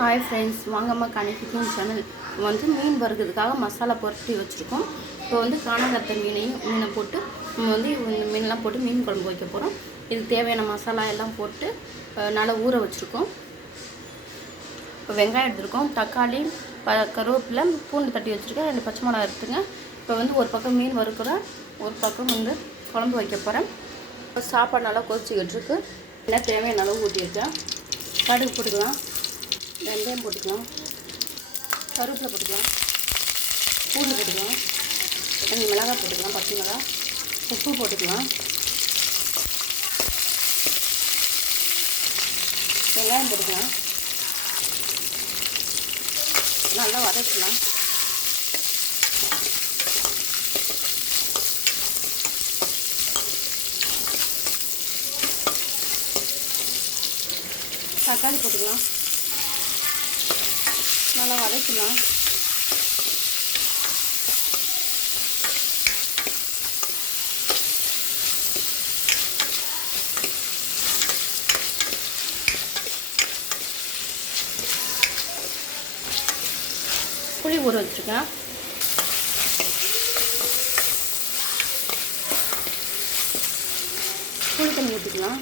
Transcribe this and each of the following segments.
Hi friends, வாங்கம்மா கனி cooking channel. வந்து மீன் வறுக்கிறதுக்காக மசாலா புரட்டி வச்சுருக்கோம். இப்போ வந்து காணங்கத்தை மீனை போட்டு வந்து மீனெல்லாம் போட்டு மீன் குழம்பு வைக்க போகிறோம். இதுக்கு தேவையான மசாலா எல்லாம் போட்டு நல்லா ஊற வச்சுருக்கோம். இப்போ வெங்காயம் எடுத்துருக்கோம், தக்காளி, கருவேப்பிலை, பூண்டு தட்டி வச்சுருக்கேன், 2 பச்சை மிளகா எடுத்துங்க. இப்போ வந்து ஒரு பக்கம் மீன் வறுக்கிறேன், ஒரு பக்கம் வந்து குழம்பு வைக்க போகிறேன். இப்போ சாப்பாடு நல்லா கொதிச்சுக்கிட்டு இருக்கு. என்ன தேவையான அளவு ஊற்றிருக்கேன். கடுகு போட்டுக்கலாம், வெந்தயம் போட்டுக்கலாம், கருவேப்பிலை போட்டுக்கலாம், பூண்டு போட்டுக்கலாம், 2 மிளகாய் போட்டுக்கலாம், பச்சை மிளகாய், உப்பு போட்டுக்கலாம், வெங்காயம் போட்டுக்கலாம், நல்லா வதக்கலாம். தக்காளி போட்டுக்கலாம், நல்லா வதக்கலாம். புளி ஊற வச்சுருக்கேன். புளி தண்ணி ஊற்றிக்கலாம்,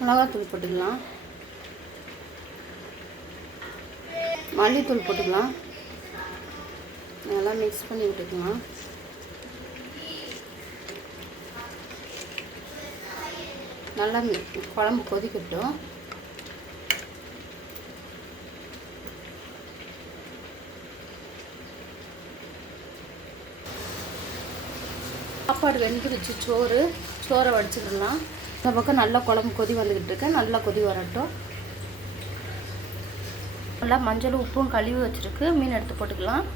மிளகாத்தூள் போட்டுக்கலாம், மல்லித்தூள் போட்டுக்கலாம், நல்லா மிக்ஸ் பண்ணி விட்டுக்கலாம். நல்லா குழம்பு கொதிக்கட்டும். சாப்பாடு வெந்துருச்சு, சோறை வடிச்சுக்கலாம். இந்த பக்கம் நல்லா குழம்பு கொதி வந்துக்கிட்டு இருக்கு, நல்லா கொதி வரட்டும். நல்லா மஞ்சள் உப்பும் கழுவி வச்சுருக்கு, மீன் எடுத்து போட்டுக்கலாம்.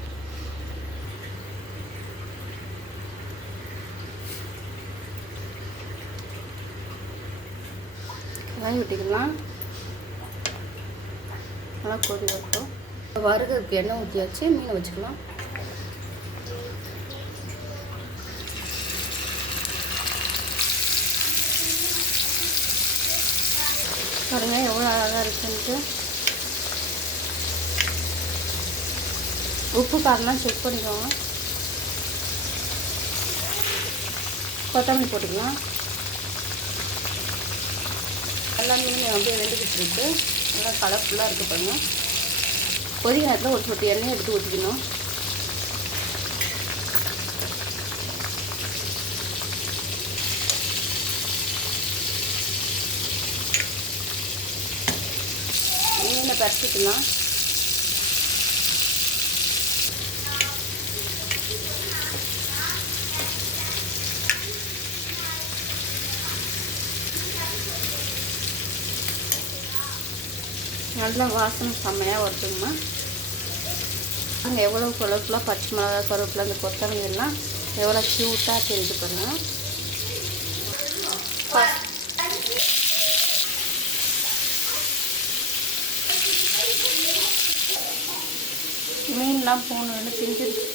கலங்கி விட்டுக்கலாம், நல்லா கொதி வரட்டும். வறுக்கிறதுக்கு எண்ணெய் ஊற்றியாச்சு, மீனை வச்சுக்கலாம். பாருங்க எவ்வளோ அழகாக இருக்குன்ட்டு. உப்பு காரம்லாம் செக் பண்ணிக்கோங்க. கொத்தமல்லி போட்டுக்கலாம். நல்லா மீன் அப்படியே வெந்துக்கிட்டு இருக்கு, நல்லா கலர்ஃபுல்லாக இருக்குது பாருங்க. கொதிக்க நேரத்தில் ஒரு சொட்டு எண்ணெய் எடுத்து ஊற்றிக்கணும். மீனை பறிச்சிக்கலாம். நல்லா வாசனை செம்மையாக வருதுங்கம்மா. அங்கே எவ்வளோ கலர்ஃபுல்லாக பச்சை மிளகா, கருவேப்பிலை, அந்த கொத்தமல்லி எல்லாம் எவ்வளோ க்யூட்டாக தெரிஞ்சு பாருங்கள். மீன்லாம் போகணும் பிஞ்சிருச்சு.